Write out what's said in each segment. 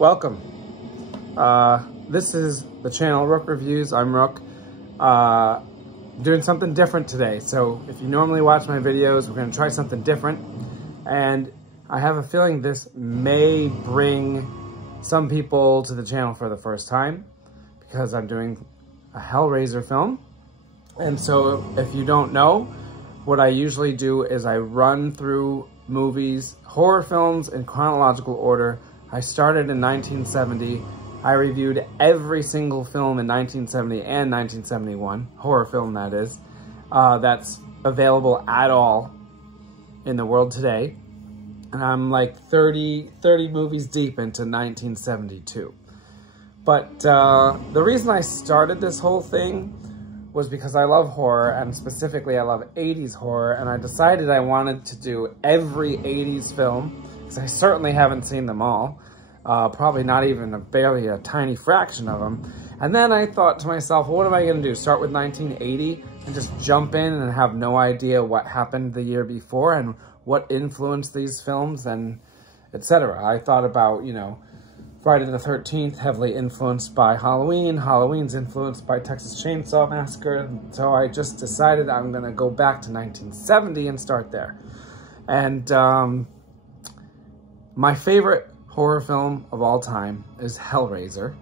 Welcome. This is the channel Rook Reviews. I'm Rook. Doing something different today. So if you normally watch my videos, we're going to try something different. And I have a feeling this may bring some people to the channel for the first time because I'm doing a Hellraiser film. And so if you don't know, what I usually do is I run through movies, horror films in chronological order. I started in 1970. I reviewed every single film in 1970 and 1971, horror film that is, that's available at all in the world today. And I'm like 30 movies deep into 1972. But the reason I started this whole thing was because I love horror, and specifically I love 80s horror, and I decided I wanted to do every 80s film, because I certainly haven't seen them all, probably not even barely a tiny fraction of them. And then I thought to myself, well, what am I going to do? Start with 1980 and just jump in and have no idea what happened the year before and what influenced these films and etc. I thought about, you know, Friday the 13th, heavily influenced by Halloween. Halloween's influenced by Texas Chainsaw Massacre. So I just decided I'm going to go back to 1970 and start there. And my favorite horror film of all time is Hellraiser.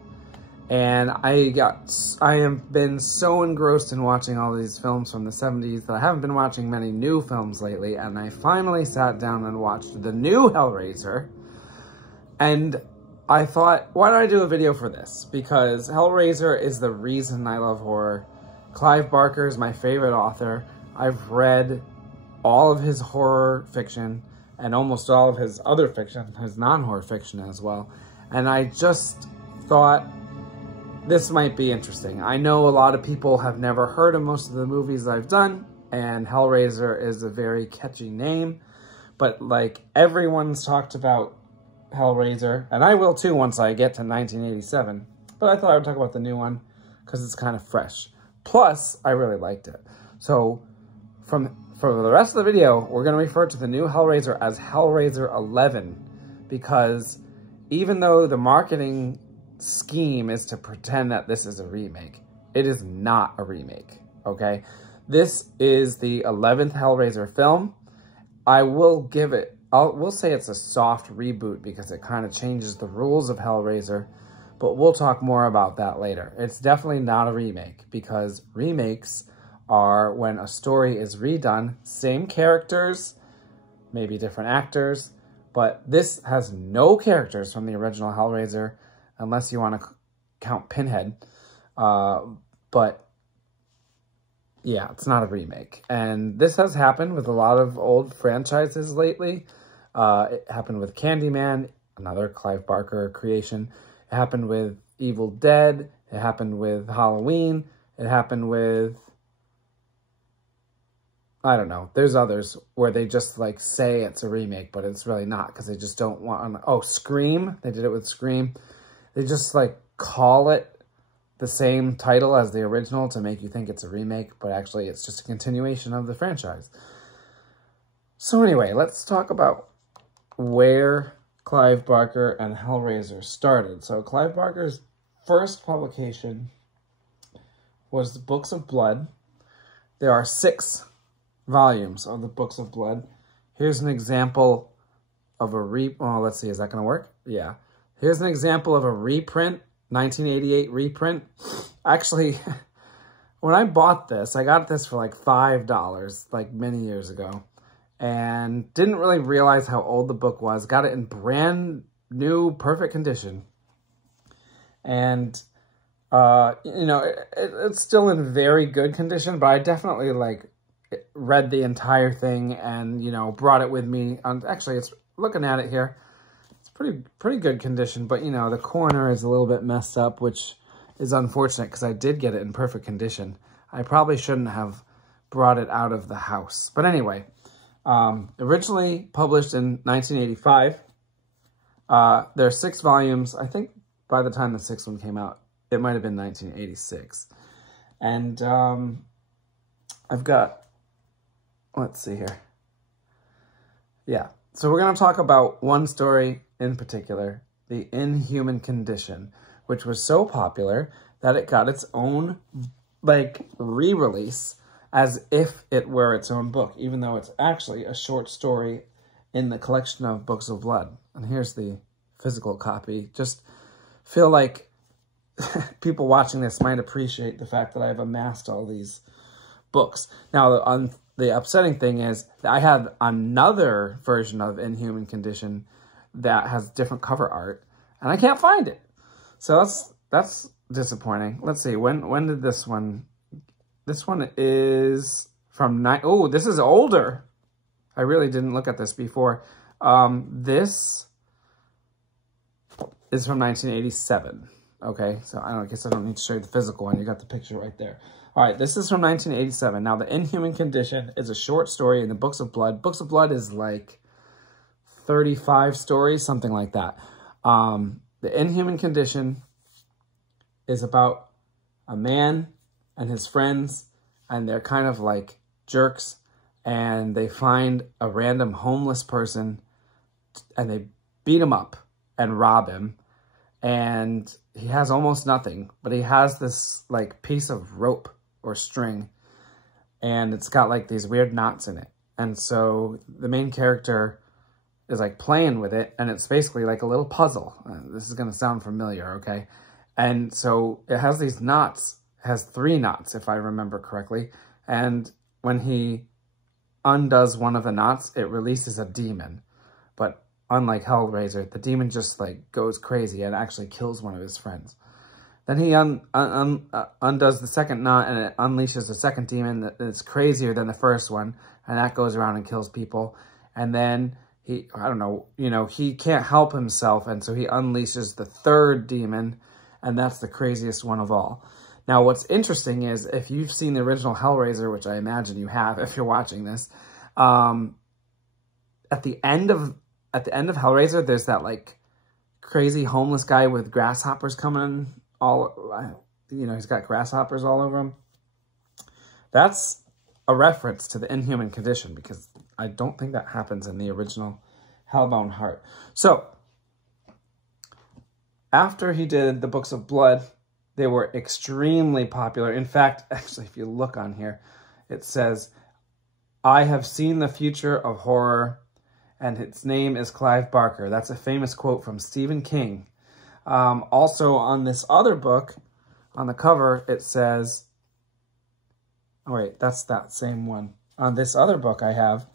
And I have been so engrossed in watching all these films from the 70s that I haven't been watching many new films lately. And I finally sat down and watched the new Hellraiser. And I thought, why don't I do a video for this? Because Hellraiser is the reason I love horror. Clive Barker is my favorite author. I've read all of his horror fiction and almost all of his other fiction, his non-horror fiction as well. And I just thought this might be interesting. I know a lot of people have never heard of most of the movies I've done, and Hellraiser is a very catchy name, but like everyone's talked about Hellraiser, and I will too once I get to 1987, but I thought I would talk about the new one because it's kind of fresh. Plus, I really liked it. So for the rest of the video, we're going to refer to the new Hellraiser as Hellraiser 11, because even though the marketing scheme is to pretend that this is a remake, it is not a remake, okay? This is the 11th Hellraiser film. I will give it, we'll say it's a soft reboot because it kind of changes the rules of Hellraiser, but we'll talk more about that later. It's definitely not a remake, because remakes are when a story is redone, same characters, maybe different actors, but this has no characters from the original Hellraiser, unless you want to count Pinhead. But yeah, it's not a remake. And this has happened with a lot of old franchises lately. It happened with Candyman, another Clive Barker creation. It happened with Evil Dead. It happened with Halloween. It happened with, I don't know. There's others where they just like say it's a remake, but it's really not because they just don't want, oh, Scream. They did it with Scream. They just like call it the same title as the original to make you think it's a remake, but actually it's just a continuation of the franchise. So anyway, let's talk about where Clive Barker and Hellraiser started. So Clive Barker's first publication was the Books of Blood. There are 6 volumes of the Books of Blood. Here's an example of a let's see, is that going to work? Yeah. Here's an example of a reprint, 1988 reprint. Actually, when I bought this, I got this for like $5, like many years ago, and didn't really realize how old the book was. Got it in brand new, perfect condition. And, you know, it's still in very good condition, but I definitely like read the entire thing and, you know, brought it with me. Actually, it's looking at it here. Pretty good condition, but you know, the corner is a little bit messed up, which is unfortunate because I did get it in perfect condition. I probably shouldn't have brought it out of the house. But anyway, originally published in 1985. There are 6 volumes. I think by the time the 6th one came out, it might have been 1986. And I've got, let's see here. Yeah, so we're going to talk about one story in particular, The Inhuman Condition, which was so popular that it got its own, like, re-release as if it were its own book, even though it's actually a short story in the collection of Books of Blood. And here's the physical copy. Just feel like people watching this might appreciate the fact that I've amassed all these books. Now, the upsetting thing is that I had another version of Inhuman Condition that has different cover art, and I can't find it. So that's disappointing. Let's see, when did this one... This one is from... Oh, this is older. I really didn't look at this before. This is from 1987. Okay, so I guess I don't need to show you the physical one. You got the picture right there. All right, this is from 1987. Now, The Inhuman Condition is a short story in the Books of Blood. Books of Blood is like 35 stories, something like that. The Inhuman Condition is about a man and his friends, and they're kind of like jerks, and they find a random homeless person, and they beat him up and rob him, and he has almost nothing, but he has this like piece of rope or string, and it's got like these weird knots in it, and so the main character is like playing with it, and it's basically like a little puzzle. This is going to sound familiar, okay? And so it has these knots. It has 3 knots, if I remember correctly. And when he undoes one of the knots, it releases a demon. But unlike Hellraiser, the demon just like goes crazy and actually kills one of his friends. Then he undoes the second knot, and it unleashes a second demon that's crazier than the first one. And that goes around and kills people. And then he, I don't know, he can't help himself. And so he unleashes the 3rd demon. And that's the craziest one of all. Now, what's interesting is, if you've seen the original Hellraiser, which I imagine you have if you're watching this, at the end of Hellraiser, there's that like crazy homeless guy with grasshoppers coming he's got grasshoppers all over him. That's a reference to the Inhuman Condition, because I don't think that happens in the original Hellbound Heart. So, after he did the Books of Blood, they were extremely popular. In fact, actually, if you look on here, it says, "I have seen the future of horror," and its name is Clive Barker. That's a famous quote from Stephen King. Also, on this other book, on the cover, it says... Oh, wait, that's that same one. On this other book I have,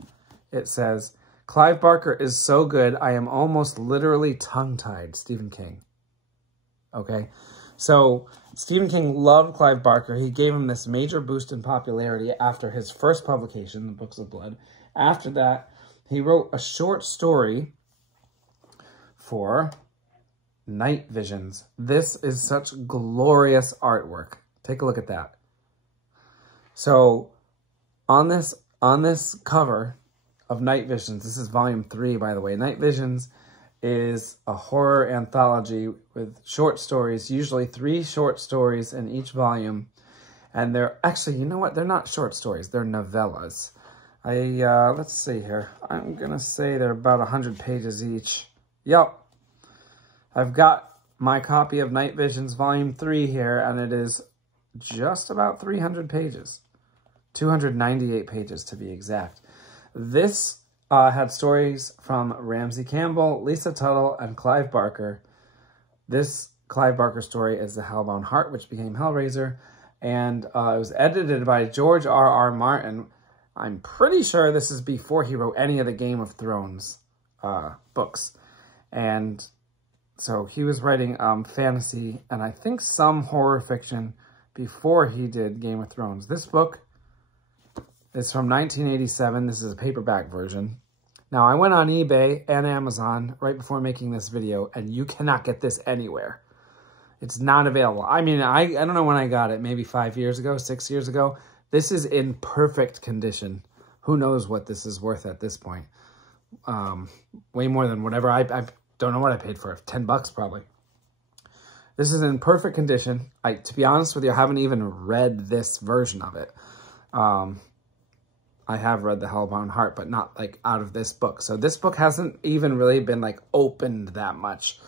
it says, "Clive Barker is so good, I am almost literally tongue-tied." Stephen King. Okay, so Stephen King loved Clive Barker. He gave him this major boost in popularity after his first publication, The Books of Blood. After that, he wrote a short story for Night Visions. This is such glorious artwork. Take a look at that. So on this cover of Night Visions, this is volume 3, by the way. Night Visions is a horror anthology with short stories, usually 3 short stories in each volume. And they're actually, you know what? They're not short stories. They're novellas. Let's see here. I'm going to say they're about 100 pages each. Yep. I've got my copy of Night Visions volume 3 here, and it is just about 300 pages. 298 pages to be exact. This had stories from Ramsey Campbell, Lisa Tuttle, and Clive Barker. This Clive Barker story is The Hellbound Heart, which became Hellraiser, and it was edited by George R.R. Martin. I'm pretty sure this is before he wrote any of the Game of Thrones books. And so he was writing fantasy and I think some horror fiction before he did Game of Thrones. This book is from 1987. This is a paperback version. Now, I went on eBay and Amazon right before making this video, and you cannot get this anywhere. It's not available. I mean, I don't know when I got it, maybe 5 years ago, 6 years ago. This is in perfect condition. Who knows what this is worth at this point. Way more than whatever. I don't know what I paid for it. $10 probably. This is in perfect condition. To be honest with you, I haven't even read this version of it. I have read The Hellbound Heart, but not like out of this book. So this book hasn't even really been like opened that much.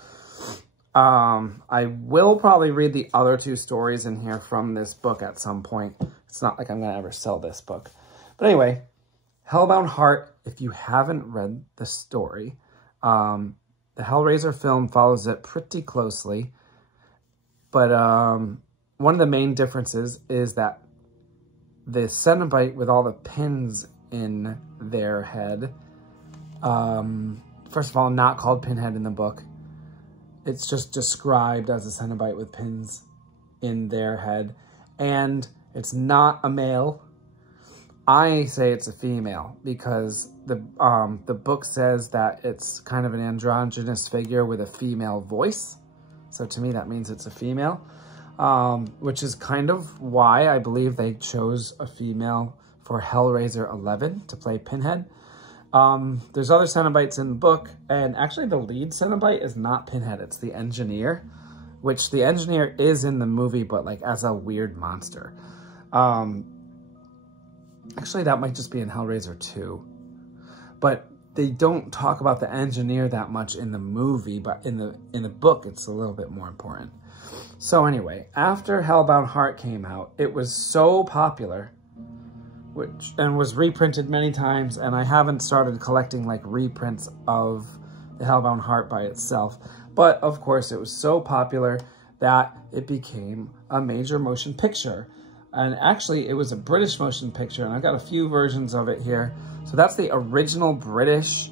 I will probably read the other two stories in here from this book at some point. It's not like I'm going to ever sell this book. But anyway, Hellbound Heart, if you haven't read the story, the Hellraiser film follows it pretty closely. But one of the main differences is that the Cenobite with all the pins in their head, first of all, not called Pinhead in the book. It's just described as a Cenobite with pins in their head. And it's not a male. I say it's a female because the book says that it's kind of an androgynous figure with a female voice. So to me, that means it's a female, which is kind of why I believe they chose a female for Hellraiser 11 to play Pinhead. There's other Cenobites in the book, and actually the lead Cenobite is not Pinhead, it's the Engineer, which the Engineer is in the movie, but like as a weird monster. Actually, that might just be in Hellraiser 2. But they don't talk about the Engineer that much in the movie, but in the book, it's a little bit more important. So anyway, after Hellbound Heart came out, it was so popular, and was reprinted many times, and I haven't started collecting like reprints of the Hellbound Heart by itself. But of course, it was so popular that it became a major motion picture. And actually, it was a British motion picture, and I've got a few versions of it here. So that's the original British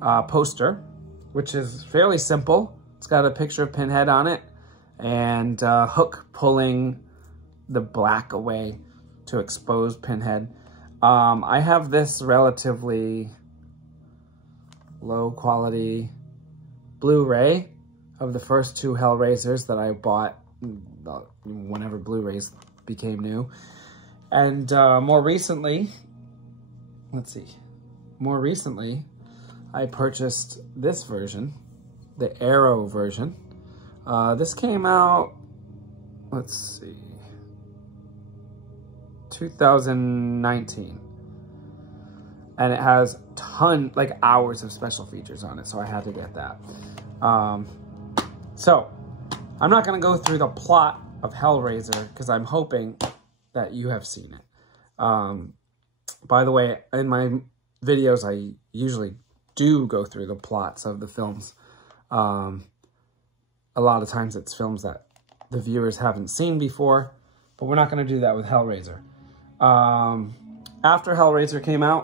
poster, which is fairly simple. It's got a picture of Pinhead on it, and Hook pulling the black away to expose Pinhead. I have this relatively low quality Blu-ray of the first two Hellraisers that I bought whenever Blu-rays became new. And more recently, I purchased this version, the Arrow version. This came out, 2019. And it has hours of special features on it, so I had to get that. So, I'm not going to go through the plot of Hellraiser, because I'm hoping that you have seen it. By the way, in my videos, I usually do go through the plots of the films. A lot of times it's films that the viewers haven't seen before, but we're not going to do that with Hellraiser. After Hellraiser came out,